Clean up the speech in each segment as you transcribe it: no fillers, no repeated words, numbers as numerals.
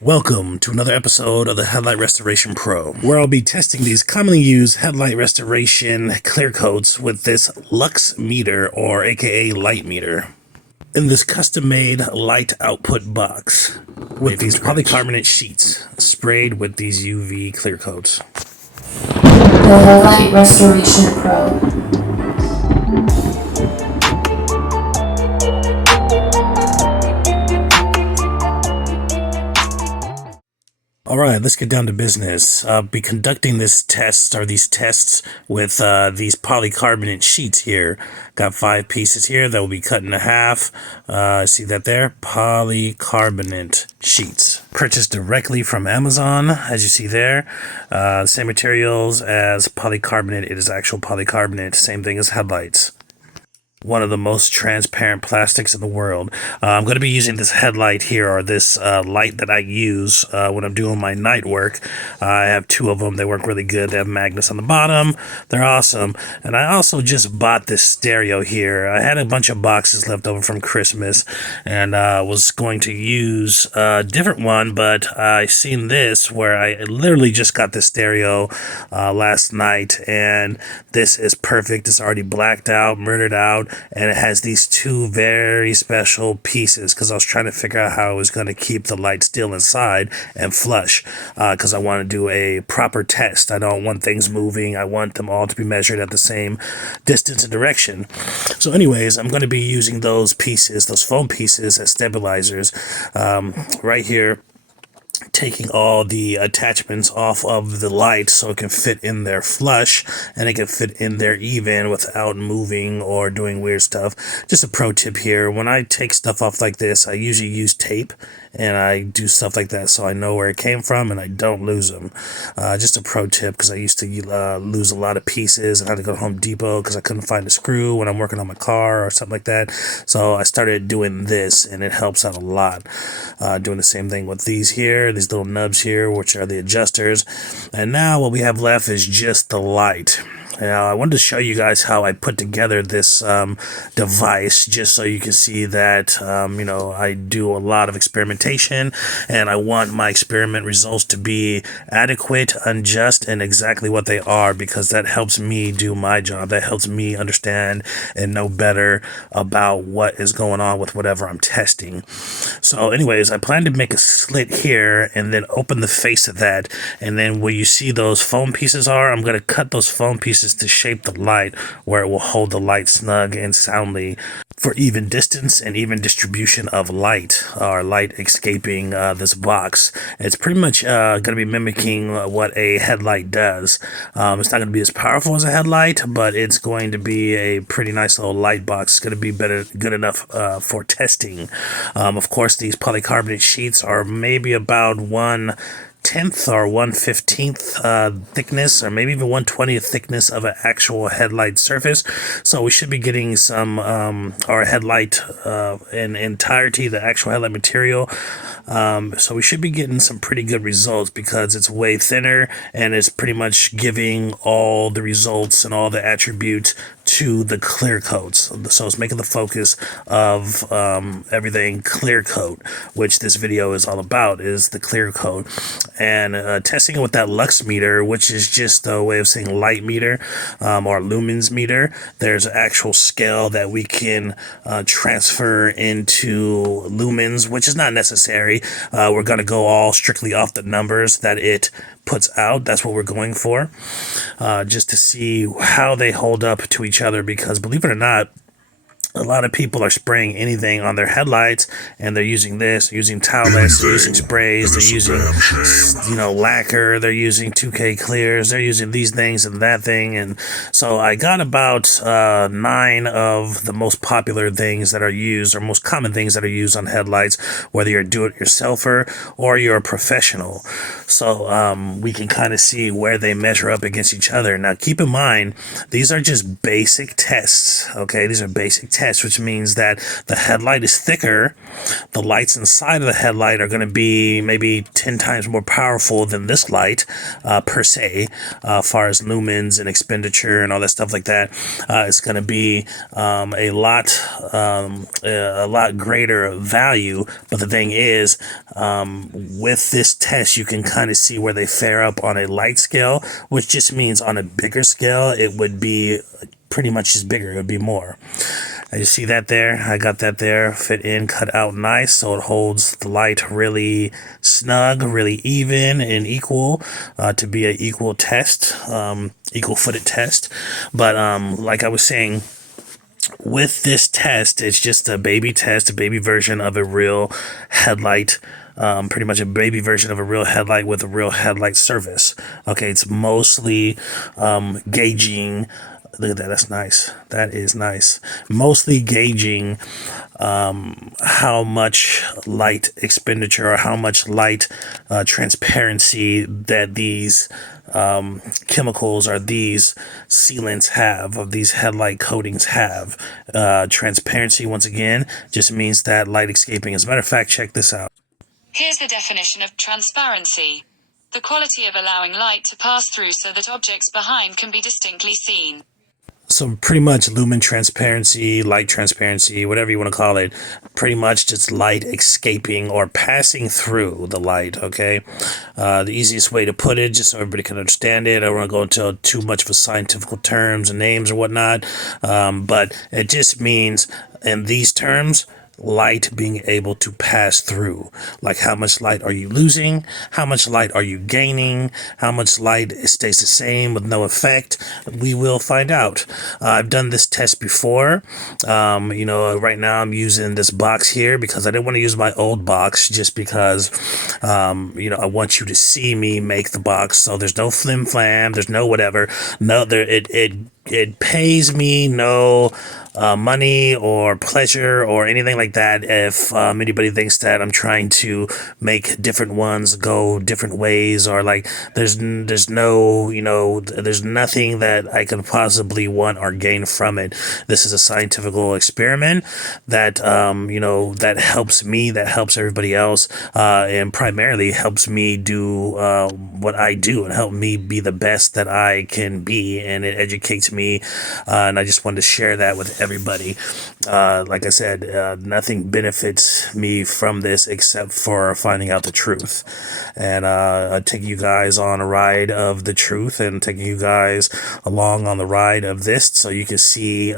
Welcome to another episode of the Headlight Restoration Pro, where I'll be testing these commonly used headlight restoration clear coats with this lux meter, or aka light meter, in this custom-made light output box with these polycarbonate sheets sprayed with these UV clear coats. The Headlight Restoration Pro. All right, let's get down to business. I'll be conducting these tests with these polycarbonate sheets here. Got 5 pieces here that will be cut in half. See that there? Polycarbonate sheets. Purchased directly from Amazon, as you see there. Same materials as polycarbonate. It is actual polycarbonate. Same thing as headlights. One of the most transparent plastics in the world. I'm going to be using this headlight here, or this light that I use when I'm doing my night work. I have 2 of them. They work really good. They have magnets on the bottom. They're awesome. And I also just bought this stereo here. I had a bunch of boxes left over from Christmas, and was going to use a different one, but I seen this where I literally just got this stereo last night, and this is perfect. It's already blacked out, murdered out, and it has these 2 very special pieces because I was trying to figure out how I was going to keep the light still inside and flush, because I want to do a proper test. I don't want things moving. I want them all to be measured at the same distance and direction. So anyways, I'm going to be using those pieces, those foam pieces, as stabilizers right here, taking all the attachments off of the light so it can fit in there flush and it can fit in there even without moving or doing weird stuff. Just a pro tip here: when I take stuff off like this, I usually use tape, and I do stuff like that so I know where it came from and I don't lose them. Just a pro tip, because I used to lose a lot of pieces and I had to go to Home Depot because I couldn't find a screw when I'm working on my car or something like that. So I started doing this, and it helps out a lot. Doing the same thing with these here, these little nubs here, which are the adjusters. And now what we have left is just the light. Now, I wanted to show you guys how I put together this device, just so you can see that, I do a lot of experimentation, and I want my experiment results to be adequate, unjust, and exactly what they are, because that helps me do my job. That helps me understand and know better about what is going on with whatever I'm testing. So anyways, I plan to make a slit here and then open the face of that, and then where you see those foam pieces are, I'm going to cut those foam pieces to shape the light where it will hold the light snug and soundly for even distance and even distribution of light, or light escaping this box. It's pretty much going to be mimicking what a headlight does. It's not going to be as powerful as a headlight, but it's going to be a pretty nice little light box. It's going to be good enough for testing. Of course, these polycarbonate sheets are maybe about 1/10 or 1/15 thickness, or maybe even 1/20th thickness of an actual headlight surface. So we should be getting some our headlight in entirety, the actual headlight material. So we should be getting some pretty good results, because it's way thinner and it's pretty much giving all the results and all the attributes to the clear coats. So it's making the focus of everything clear coat, which this video is all about, is the clear coat. And testing it with that lux meter, which is just a way of saying light meter, or lumens meter. There's an actual scale that we can transfer into lumens, which is not necessary. We're going to go all strictly off the numbers that it puts out. That's what we're going for, just to see how they hold up to each other, because believe it or not, a lot of people are spraying anything on their headlights, and they're using this, they're using towelettes, they're using sprays, they're using, lacquer, they're using 2K clears, they're using these things and that thing. And so I got about 9 of the most popular things that are used, or most common things that are used on headlights, whether you're a do-it-yourselfer or you're a professional. So we can kind of see where they measure up against each other. Now, keep in mind, these are just basic tests, okay? These are basic tests. test, which means that the headlight is thicker. The lights inside of the headlight are going to be maybe 10 times more powerful than this light, per se, as far as lumens and expenditure and all that stuff like that. It's going to be a lot greater value. But the thing is, with this test, you can kind of see where they fare up on a light scale, which just means on a bigger scale, it would be pretty much just bigger. It would be more. You see that there? I got that there, fit in, cut out nice, so it holds the light really snug, really even and equal, to be an equal test, equal-footed test. But like I was saying, with this test, it's just a baby test, a baby version of a real headlight. Pretty much a baby version of a real headlight with a real headlight service. Okay, it's mostly gauging. Look at that. That's nice. That is nice. Mostly gauging how much light expenditure or how much light transparency that these chemicals or these sealants have, of these headlight coatings have. Transparency, once again, just means that light escaping. As a matter of fact, check this out. Here's the definition of transparency: the quality of allowing light to pass through so that objects behind can be distinctly seen. So pretty much lumen transparency, light transparency, whatever you want to call it, pretty much just light escaping or passing through the light, okay? The easiest way to put it, just so everybody can understand it, I don't want to go into too much of a scientific terms and names or whatnot, but it just means, in these terms, light being able to pass through. Like, how much light are you losing? How much light are you gaining? How much light stays the same with no effect? We will find out. I've done this test before. Right now I'm using this box here because I didn't want to use my old box, just because, I want you to see me make the box. So there's no flim flam, there's no whatever. No, it pays me no money or pleasure or anything like that if anybody thinks that I'm trying to make different ones go different ways, or like there's nothing that I could possibly want or gain from it. This is a scientific experiment that that helps me, that helps everybody else, and primarily helps me do what I do and help me be the best that I can be, and it educates me, and I just wanted to share that with everybody. Like I said, nothing benefits me from this except for finding out the truth, and taking you guys on a ride of the truth, and taking you guys along on the ride of this, so you can see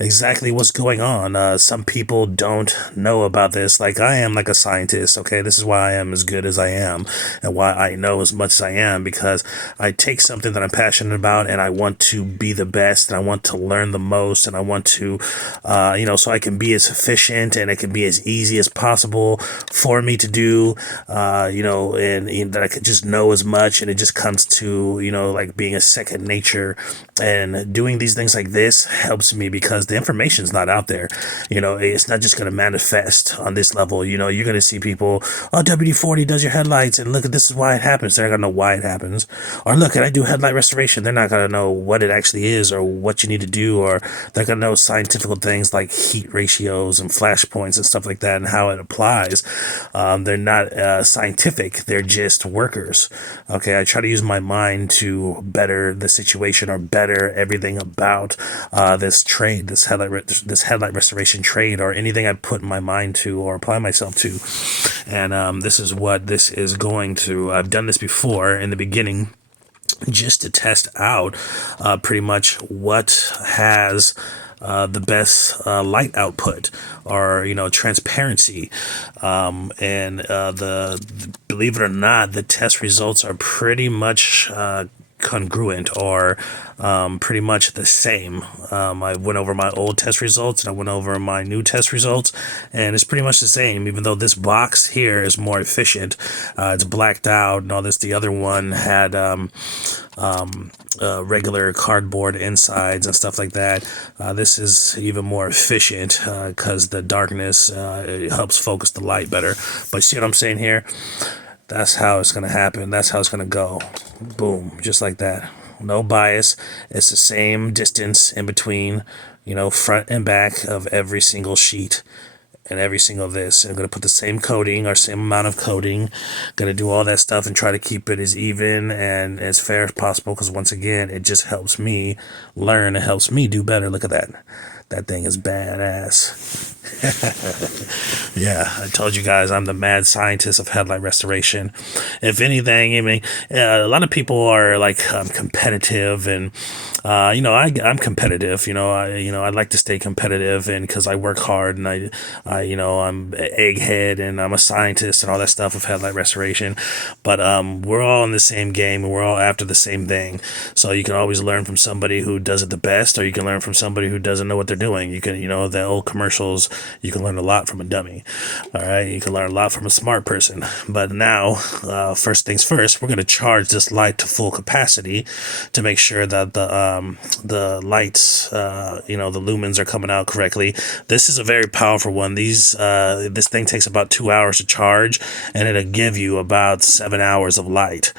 exactly what's going on. Some people don't know about this, like I am, like a scientist. Okay, this is why I am as good as I am, and why I know as much as I am, because I take something that I'm passionate about, and I want to be the best, and I want to learn the most, and I want to, so I can be as efficient and it can be as easy as possible for me to do, and that I could just know as much, and it just comes to, like being a second nature. And doing these things like this helps me because the information's not out there. It's not just going to manifest on this level. You're going to see people, oh, WD-40 does your headlights, and look, this is why it happens. They're not going to know why it happens. Or look, and I do headlight restoration. They're not going to know what it actually is or what you need to do, or they're going to know scientific things like heat ratios and flash points and stuff like that and how it applies. They're not scientific. They're just workers. Okay, I try to use my mind to better the situation or better everything about this trade, this headlight restoration trade, or anything I put my mind to or apply myself to. And this is what this is going to. I've done this before in the beginning, just to test out pretty much what has the best light output, or transparency, and believe it or not, the test results are pretty much congruent, or pretty much the same. I went over my old test results and I went over my new test results, and it's pretty much the same, even though this box here is more efficient. It's blacked out and all this. The other one had regular cardboard insides and stuff like that. This is even more efficient because the darkness it helps focus the light better. But see what I'm saying here? That's how it's going to happen. That's how it's going to go. Boom. Just like that. No bias. It's the same distance in between. you know, front and back of every single sheet and every single of this. I'm going to put the same coating or same amount of coating. Going to do all that stuff and try to keep it as even and as fair as possible, because once again, it just helps me learn. It helps me do better. Look at that. That thing is badass. Yeah, I told you guys I'm the mad scientist of headlight restoration. If anything, I mean, a lot of people are like competitive, and you know, I'm competitive. I like to stay competitive, and because I work hard, and you know, I'm egghead, and I'm a scientist, and all that stuff of headlight restoration. But we're all in the same game, and we're all after the same thing. So you can always learn from somebody who does it the best, or you can learn from somebody who doesn't know what they're doing. You can, you know, the old commercials. You can learn a lot from a dummy. All right, you can learn a lot from a smart person. But now, first things first, we're going to charge this light to full capacity to make sure that the lights, you know, the lumens are coming out correctly. This is a very powerful one. This thing takes about 2 hours to charge, and it'll give you about 7 hours of light.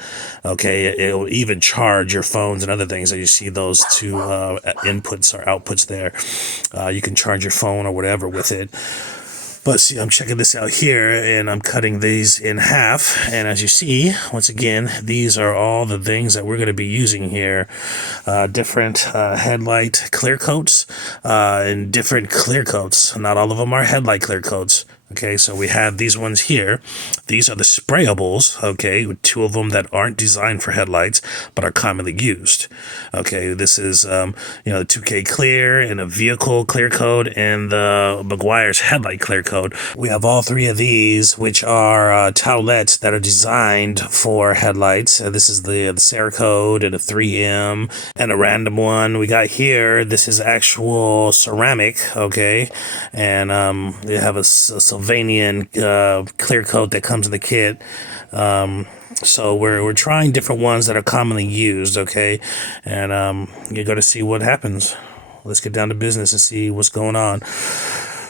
Okay, it'll even charge your phones and other things. That you see those two inputs or outputs there. You can charge your phone or whatever with it. But see, I'm checking this out here, and I'm cutting these in half. And as you see, once again, these are all the things that we're going to be using here. Different headlight clear coats and different clear coats. Not all of them are headlight clear coats. Okay, so we have these ones here. These are the sprayables, okay, with two of them that aren't designed for headlights, but are commonly used. Okay, this is, you know, the 2K clear and a vehicle clear coat and the Meguiars headlight clear coat. We have all three of these, which are towelettes that are designed for headlights. This is the cerakote and a 3M and a random one we got here. This is actual ceramic, okay, and they have a Sylvanian clear coat that comes in the kit. So we're trying different ones that are commonly used, okay, and you're going to see what happens. Let's get down to business and see what's going on.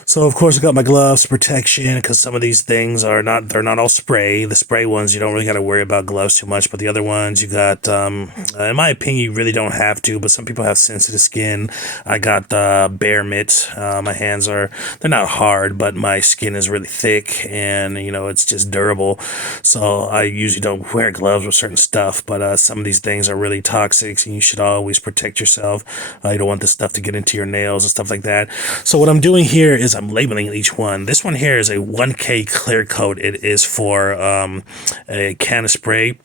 So of course I got my gloves, protection, because some of these things they're not all spray. The spray ones, you don't really got to worry about gloves too much, but the other ones you got, in my opinion, you really don't have to, but some people have sensitive skin. I got bear mitts. My hands they're not hard, but my skin is really thick, and you know, it's just durable. So I usually don't wear gloves with certain stuff, but some of these things are really toxic, and you should always protect yourself. You don't want this stuff to get into your nails and stuff like that. So what I'm doing here is I'm labeling each one. This one here is a 1K clear coat. It is for a can of spray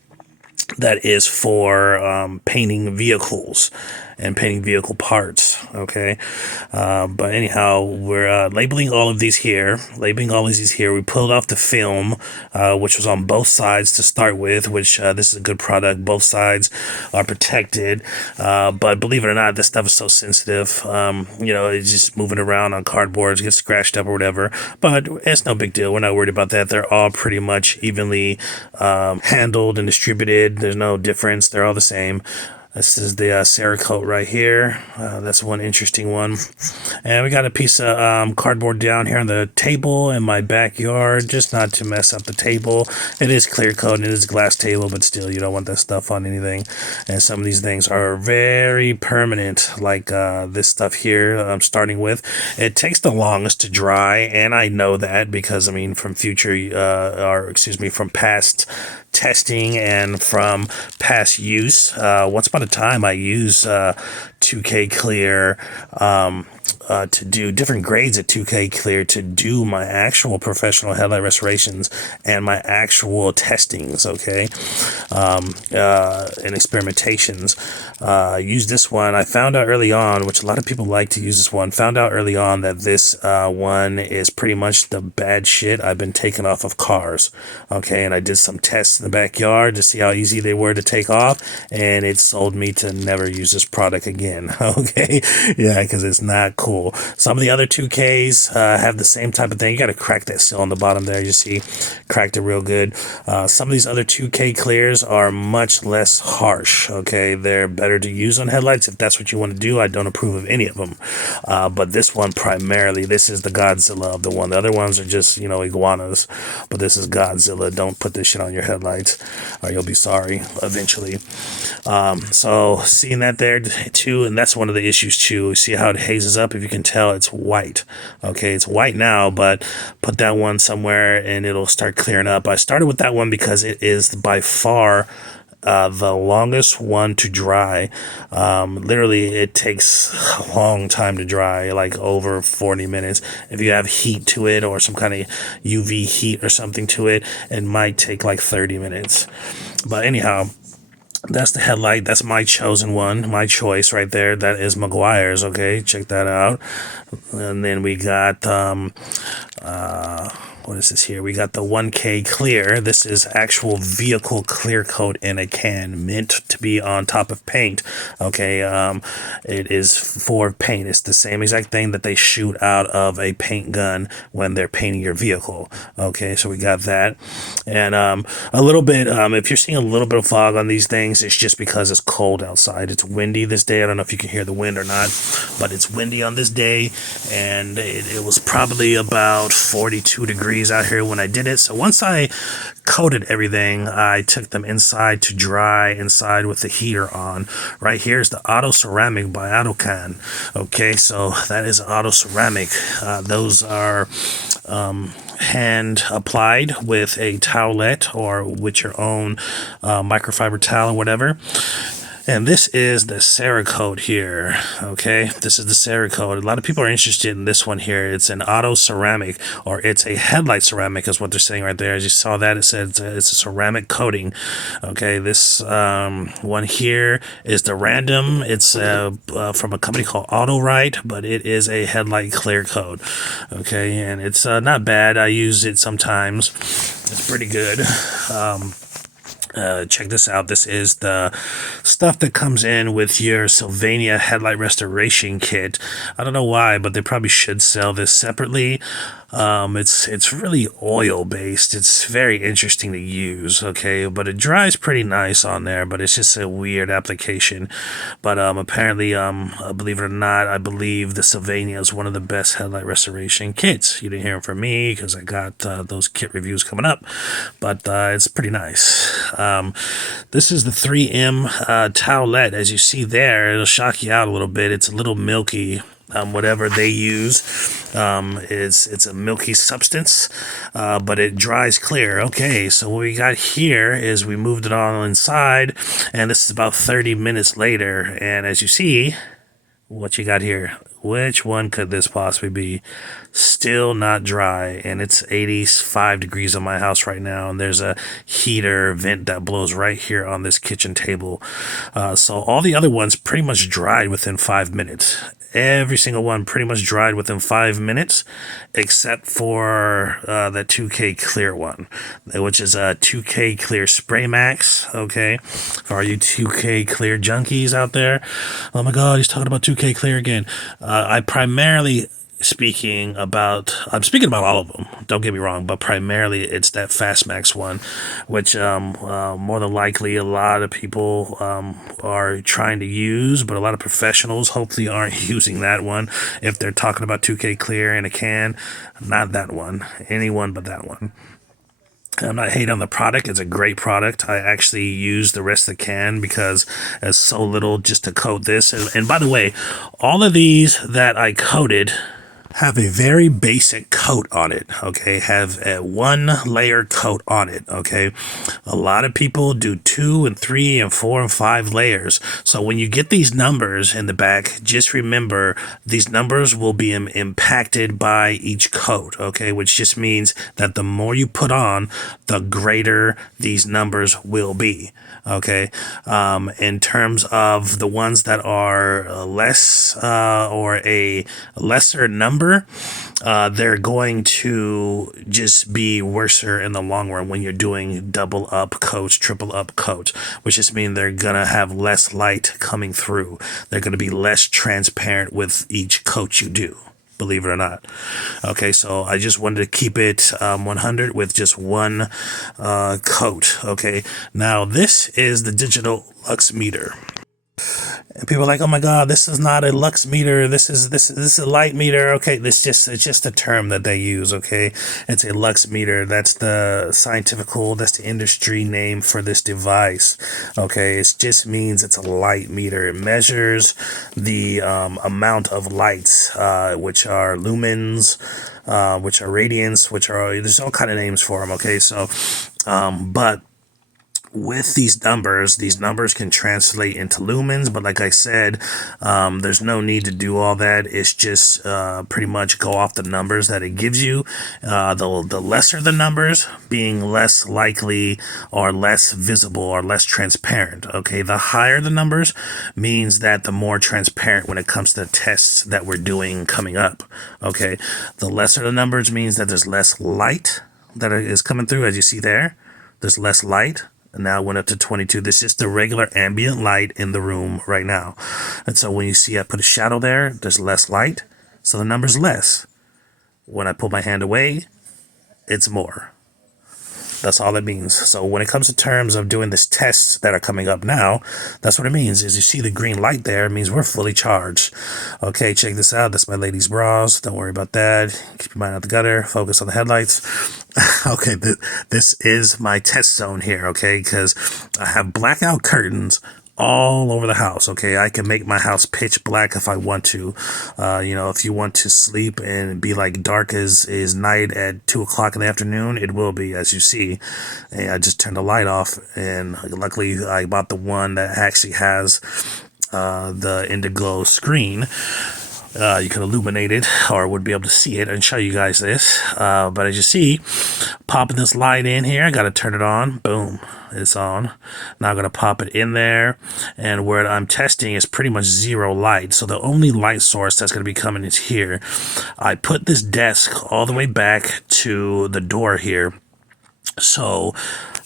that is for painting vehicles and painting vehicle parts, okay? But anyhow, we're labeling all of these here. We pulled off the film, which was on both sides to start with, which this is a good product. Both sides are protected, but believe it or not, this stuff is so sensitive. You know, it's just moving around on cardboards, get scratched up or whatever, but it's no big deal. We're not worried about that. They're all pretty much evenly handled and distributed. There's no difference. They're all the same. This is the cerakote right here. That's one interesting one. And we got a piece of cardboard down here on the table in my backyard, just not to mess up the table. It is clear coat, and it is a glass table, but still, you don't want that stuff on anything. And some of these things are very permanent, like this stuff here I'm starting with. It takes the longest to dry, and I know that because, I mean, from from past testing and from past use. Once upon a time, I use 2K clear to do different grades of 2K clear to do my actual professional headlight restorations and my actual testings, okay, and experimentations. Use this one. I found out early on, which a lot of people like to use this one, found out early on that this one is pretty much the bad shit I've been taking off of cars, okay, and I did some tests in the backyard to see how easy they were to take off, and it sold me to never use this product again, okay, yeah, because it's not cool. Some of the other 2Ks have the same type of thing. You got to crack that seal on the bottom there, you see, cracked it real good. Some of these other 2K clears are much less harsh, okay, they're better to use on headlights if that's what you want to do. I don't approve of any of them, but this one primarily, this is the Godzilla of the one. The other ones are just, you know, iguanas, but this is Godzilla. Don't put this shit on your headlights or you'll be sorry eventually. So seeing that there too, and that's one of the issues too. See how it hazes up? up. If you can tell, it's white. Okay, it's white now, but put that one somewhere and it'll start clearing up. I started with that one because it is by far the longest one to dry. Literally, it takes a long time to dry, like over 40 minutes. If you have heat to it or some kind of UV heat or something to it, it might take like 30 minutes. But anyhow, that's the Headlight. That's my chosen one, my choice right there. That is Meguiars. Okay, check that out. And then we got what is this here? We got the 1K clear. This is actual vehicle clear coat in a can, meant to be on top of paint. Okay, it is for paint. It's the same exact thing that they shoot out of a paint gun when they're painting your vehicle. Okay, so we got that. And a little bit, if you're seeing a little bit of fog on these things, it's just because it's cold outside. It's windy this day. I don't know if you can hear the wind or not, but it's windy on this day, and it was probably about 42 degrees out here when I did it. So once I coated everything, I took them inside to dry inside with the heater on. Right here is the Auto Ceramic by Autocan. Okay, so that is Auto Ceramic. Those are hand applied with a towelette or with your own microfiber towel or whatever. And this is the cerakote here, okay? This is the cerakote. A lot of people are interested in this one here. It's an auto ceramic, or it's a headlight ceramic is what they're saying right there. As you saw that, it said it's a ceramic coating, okay? This one here is the random. It's from a company called Autorite, but it is a headlight clear coat, okay? And it's not bad. I use it sometimes. It's pretty good. Check this out. This is the stuff that comes in with your Sylvania headlight restoration kit. I don't know why, but they probably should sell this separately. It's really oil based. It's very interesting to use, okay, but it dries pretty nice on there, but it's just a weird application. But apparently, believe it or not, I believe the Sylvania is one of the best headlight restoration kits. You didn't hear them from me because I got those kit reviews coming up, but it's pretty nice. This is the 3M towelette. As you see there, it'll shock you out a little bit. It's a little milky. Whatever they use, it's a milky substance, but it dries clear. Okay, so what we got here is we moved it all inside, and this is about 30 minutes later. And as you see, what you got here, which one could this possibly be? Still not dry, and it's 85 degrees on my house right now, and there's a heater vent that blows right here on this kitchen table. So all the other ones pretty much dried within 5 minutes. Every single one pretty much dried within 5 minutes, except for the 2K clear one, which is a 2K clear Spray Max. Okay, for all you 2K clear junkies out there, oh my God, he's talking about 2K clear again. I'm speaking about all of them, don't get me wrong, but primarily it's that Fastmax one, which more than likely a lot of people are trying to use, but a lot of professionals hopefully aren't using that one. If they're talking about 2K clear in a can, not that one, anyone but that one. I'm not hating on the product. It's a great product. I actually use the rest of the can because it's so little just to coat this. And by the way, all of these that I coated have a very basic coat on it, okay? Have a 1-layer coat on it, okay? A lot of people do 2 and 3 and 4 and 5 layers. So when you get these numbers in the back, just remember these numbers will be impacted by each coat, okay? Which just means that the more you put on, the greater these numbers will be, okay? In terms of the ones that are less or a lesser number, they're going to just be worser in the long run when you're doing double up coats, triple up coats, which just means they're gonna have less light coming through. They're gonna be less transparent with each coat you do, believe it or not. Okay, so I just wanted to keep it 100 with just one coat. Okay, now this is the digital lux meter. And people are like, oh my God, this is not a lux meter. This is a light meter. Okay, it's just a term that they use. Okay, it's a lux meter. That's that's the industry name for this device. Okay, it just means it's a light meter. It measures the amount of lights, which are lumens, which are radiance, there's all kind of names for them. Okay, so, but with these numbers can translate into lumens, but like I said, there's no need to do all that. It's just pretty much go off the numbers that it gives you. The lesser the numbers, being less likely or less visible or less transparent. Okay, the higher the numbers means that the more transparent when it comes to the tests that we're doing coming up. Okay, the lesser the numbers means that there's less light that is coming through, as you see there. There's less light. And now it went up to 22. This is the regular ambient light in the room right now. And so when you see I put a shadow there, there's less light. So the number's less. When I pull my hand away, it's more. That's all it means. So when it comes to terms of doing this tests that are coming up now, that's what it means. Is you see the green light there, it means we're fully charged. Okay, check this out. That's my ladies' bras. Don't worry about that. Keep your mind out the gutter. Focus on the headlights. Okay, this is my test zone here, okay, because I have blackout curtains all over the house. Okay, I can make my house pitch black if I want to. If you want to sleep and be like dark as night at 2 o'clock in the afternoon, it will be, as you see. And I just turned the light off, and luckily I bought the one that actually has the indigo screen. You can illuminate it or would be able to see it and show you guys this. But as you see, popping this light in here, I got to turn it on. Boom, it's on. Now I'm going to pop it in there. And where I'm testing is pretty much zero light. So the only light source that's going to be coming is here. I put this desk all the way back to the door here. So,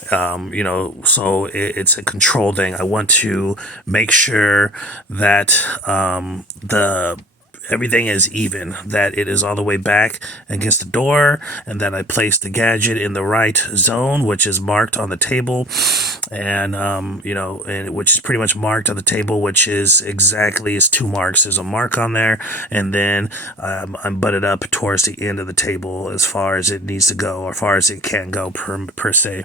it's a control thing. I want to make sure that everything is even, that it is all the way back against the door, and that I place the gadget in the right zone, which is marked on the table, and which is pretty much marked on the table, which is exactly is 2 marks. There's a mark on there, and then I'm butted up towards the end of the table as far as it needs to go, or as far as it can go per se.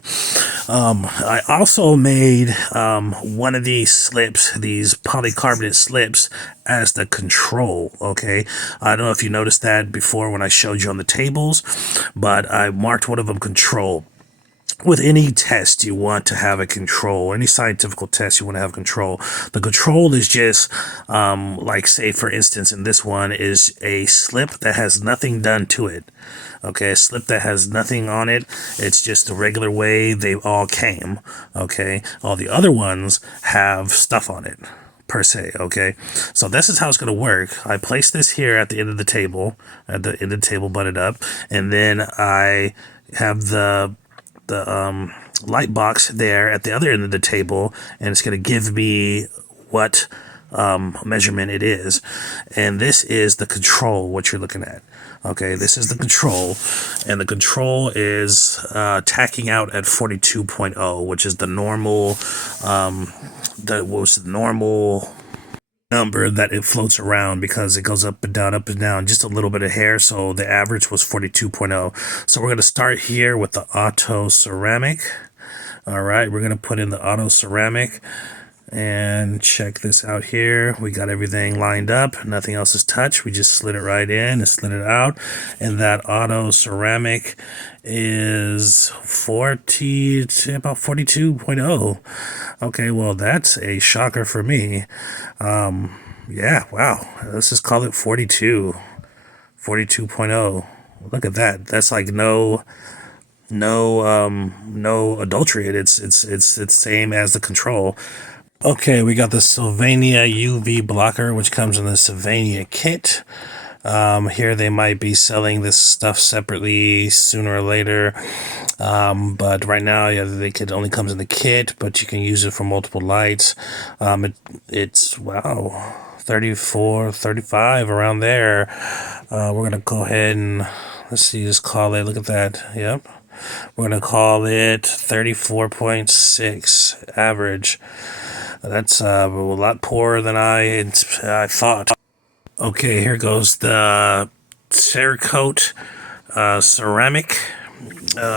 I also made one of these slips, these polycarbonate slips, as the control. Okay, I don't know if you noticed that before when I showed you on the tables, but I marked one of them control. With any test, you want to have a control. Any scientific test, you want to have control. The control is just, like, say, for instance, in this one, is a slip that has nothing done to it. Okay, a slip that has nothing on it. It's just the regular way they all came. Okay, all the other ones have stuff on it, per se. Okay, so this is how it's going to work. I place this here at the end of the table, butted up, and then I have the light box there at the other end of the table, and it's going to give me what measurement it is. And this is the control, what you're looking at. Okay, this is the control, and the control is tacking out at 42.0, which is the normal normal number that it floats around, because it goes up and down just a little bit of hair. So the average was 42.0. So we're going to start here with the auto ceramic. All right, we're going to put in the auto ceramic, and check this out here. We got everything lined up. Nothing else is touched. We just slid it right in and slid it out. And that auto ceramic is about 42.0. Okay, well, that's a shocker for me. Yeah, wow. Let's just call it 42.0. Look at that. That's like no adulterate. It's same as the control. Okay, we got the Sylvania UV blocker, which comes in the Sylvania kit. Here they might be selling this stuff separately sooner or later. But right now, yeah, the kit only comes in the kit, but you can use it for multiple lights. It's, wow, 34, 35, around there. We're going to go ahead and, let's see, just call it, look at that, yep. We're going to call it 34.6 average. That's a lot poorer than I thought. Okay, here goes the cerakote ceramic,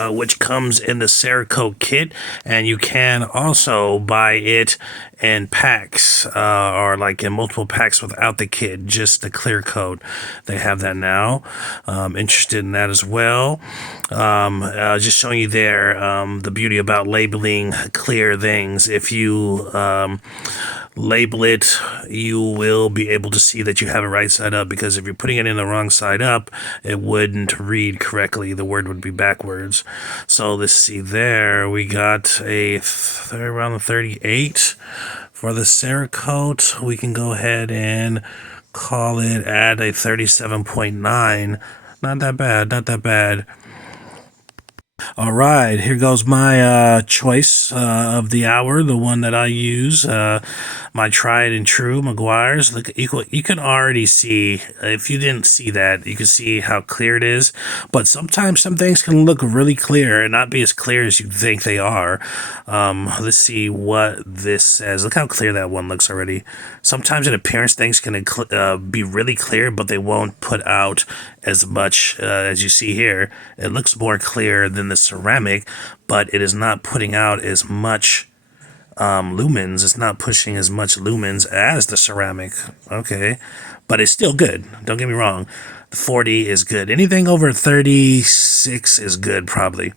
which comes in the cerakote kit, and you can also buy it in packs, or like in multiple packs without the kit, just the clear coat. They have that now. Interested in that as well. Just showing you there the beauty about labeling clear things. If you label it, you will be able to see that you have it right side up, because if you're putting it in the wrong side up, it wouldn't read correctly. The word would be backwards. So let's see there. We got around the 38 for the cerakote. We can go ahead and call it at a 37.9. Not that bad, not that bad. All right, here goes my choice of the hour, the one that I use, my tried and true Meguiars. Look, you can already see, if you didn't see that, you can see how clear it is. But sometimes some things can look really clear and not be as clear as you think they are. Let's see what this says. Look how clear that one looks already. Sometimes in appearance things can be really clear, but they won't put out as much as you see here. It looks more clear than the ceramic, but it is not putting out as much lumens. It's not pushing as much lumens as the ceramic. Okay, but it's still good. Don't get me wrong. The 40 is good. Anything over 36 is good, probably,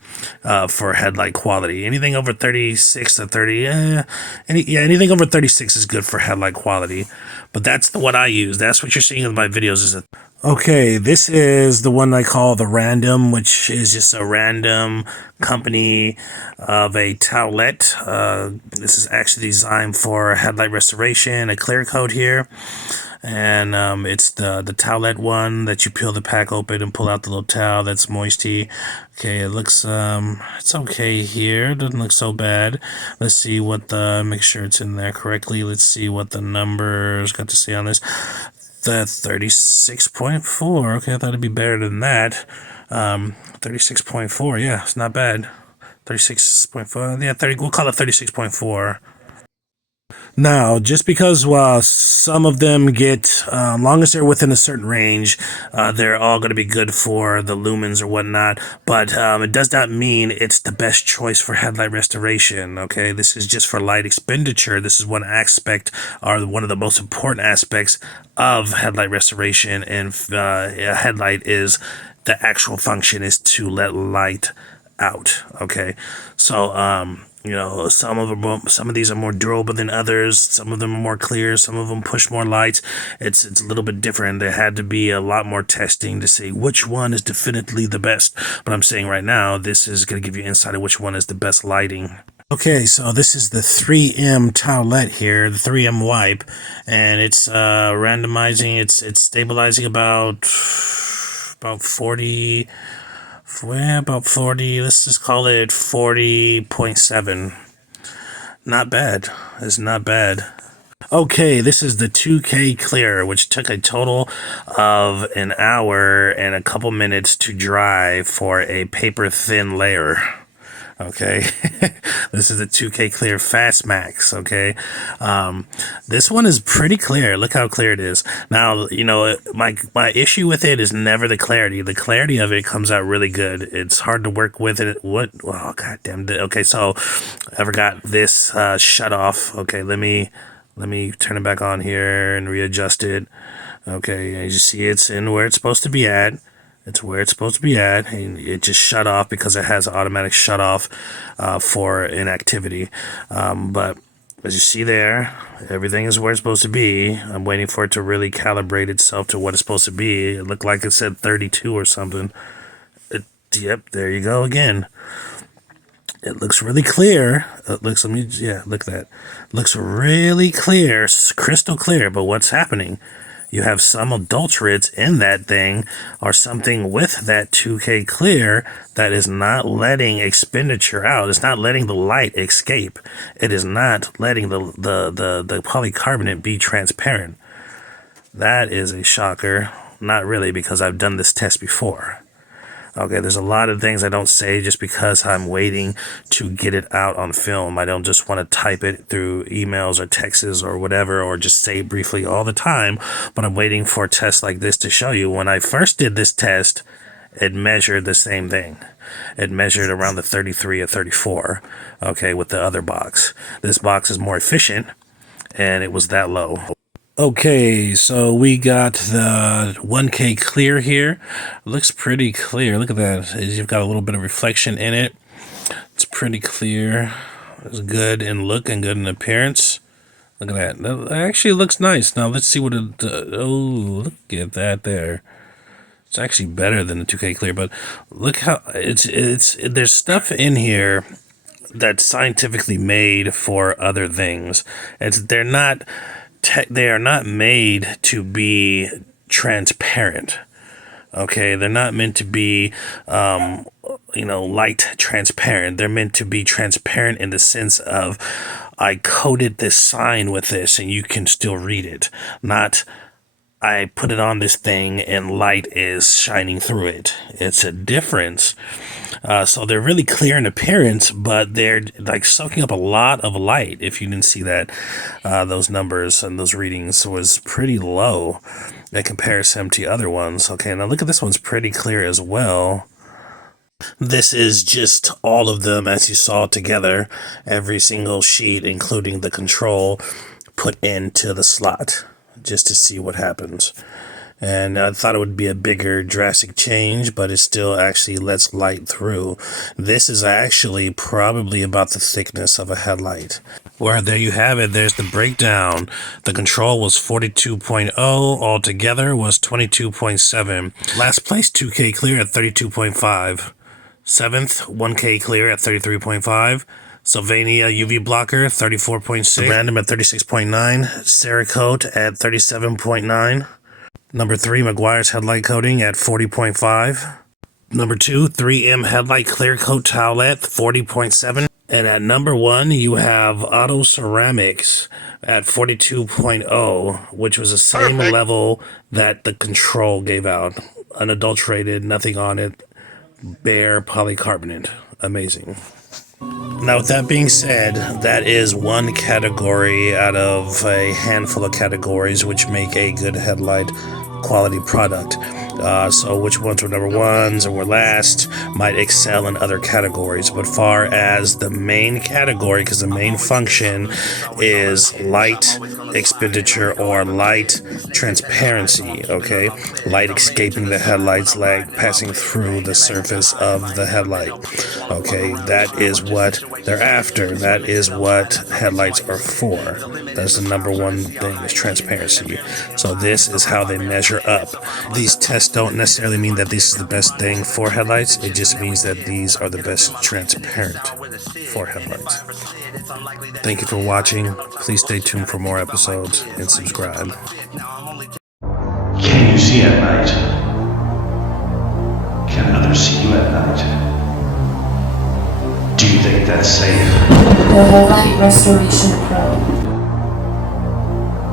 for headlight quality. Anything over 36 to 30, anything over 36 is good for headlight quality. But that's the one I use. That's what you're seeing in my videos. Okay, this is the one I call the Random, which is just a random company of a towelette. This is actually designed for headlight restoration, a clear coat here. And it's the towelette one that you peel the pack open and pull out the little towel that's moisty. Okay, it looks, it's okay here. Doesn't look so bad. Let's see what make sure it's in there correctly. Let's see what the numbers got to say on this. The 36.4. Okay, I thought it'd be better than that. 36.4. Yeah, it's not bad. 36.4. Yeah, 30. We'll call it 36.4. Now, just because some of them get, long as they're within a certain range, they're all going to be good for the lumens or whatnot, but it does not mean it's the best choice for headlight restoration, okay? This is just for light expenditure. This is one aspect, or one of the most important aspects of headlight restoration, and a headlight is, the actual function is to let light out, okay? So, you know, some of these are more durable than others. Some of them are more clear. Some of them push more lights. It's a little bit different. There had to be a lot more testing to say which one is definitively the best. But I'm saying right now, this is going to give you insight of which one is the best lighting. Okay, so this is the 3M towelette here, the 3M wipe, and it's randomizing. It's stabilizing about 40. Well, about 40, let's just call it 40.7. Not bad. It's not bad. Okay, this is the 2K Clear, which took a total of an hour and a couple minutes to dry for a paper-thin layer. Okay, this is the 2K Clear Fast Max. Okay, this one is pretty clear. Look how clear it is. Now, you know, my issue with it is never the clarity. The clarity of it comes out really good. It's hard to work with it. What? Oh, goddamn. Okay, so I forgot this shut off. Okay, let me turn it back on here and readjust it. Okay, as you see, it's in where it's supposed to be at. It's where it's supposed to be at, and it just shut off because it has automatic shut off for inactivity. But as you see there, everything is where it's supposed to be. I'm waiting for it to really calibrate itself to what it's supposed to be. It looked like it said 32 or something. Yep, there you go again. It looks really clear. It looks, look at that. It looks really clear, crystal clear. But what's happening? You have some adulterates in that thing, or something with that 2K Clear that is not letting expenditure out. It's not letting the light escape. It is not letting the polycarbonate be transparent. That is a shocker. Not really, because I've done this test before. Okay, there's a lot of things I don't say just because I'm waiting to get it out on film. I don't just want to type it through emails or texts or whatever, or just say briefly all the time, but I'm waiting for tests like this to show you. When I first did this test, it measured the same thing. It measured around the 33 or 34, okay, with the other box. This box is more efficient, and it was that low. Okay, so we got the 1K clear here. It looks pretty clear. Look at that. You've got a little bit of reflection in it. It's pretty clear. It's good in look and good in appearance. Look at that. That actually looks nice. Now let's see what it... oh, look at that there. It's actually better than the 2K clear, but look how... there's stuff in here that's scientifically made for other things. They are not made to be transparent. Okay, they're not meant to be, light transparent. They're meant to be transparent in the sense of, I coated this sign with this and you can still read it. Not, I put it on this thing and light is shining through it. It's a difference. So they're really clear in appearance, but they're like soaking up a lot of light. If you didn't see that, those numbers and those readings was pretty low in comparison to other ones. Okay, now look at this one's pretty clear as well. This is just all of them as you saw together, every single sheet, including the control, put into the slot just to see what happens. And I thought it would be a bigger drastic change, but it still actually lets light through. This is actually probably about the thickness of a headlight. Well, there you have it. There's the breakdown. The control was 42.0. Altogether was 22.7. Last place, 2K clear at 32.5. 7th, 1K clear at 33.5. Sylvania UV blocker, 34.6. Random at 36.9. Cerakote at 37.9. Number 3, Meguiars headlight coating at 40.5. Number 2, 3M headlight clear coat towelette, 40.7. And at number 1, you have Auto Ceramics at 42.0, which was the same level that the control gave out. Unadulterated, nothing on it, bare polycarbonate. Amazing. Now, with that being said, that is one category out of a handful of categories which make a good headlight quality product. So which ones were number ones or were last might excel in other categories. But far as the main category, because the main function is light expenditure or light transparency, okay? Light escaping the headlights, light passing through the surface of the headlight, okay? That is what they're after. That is what headlights are for. That's the number one thing, is transparency. So this is how they measure up. These tests don't necessarily mean that this is the best thing for headlights. It just means that these are the best transparent for headlights. Thank you for watching. Please stay tuned for more episodes and subscribe. Can you see at night? Can others see you at night? Do you think that's safe? The Headlight Restoration Pro.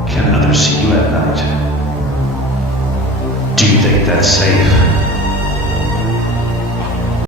Can others see you at night? Do you think that's safe?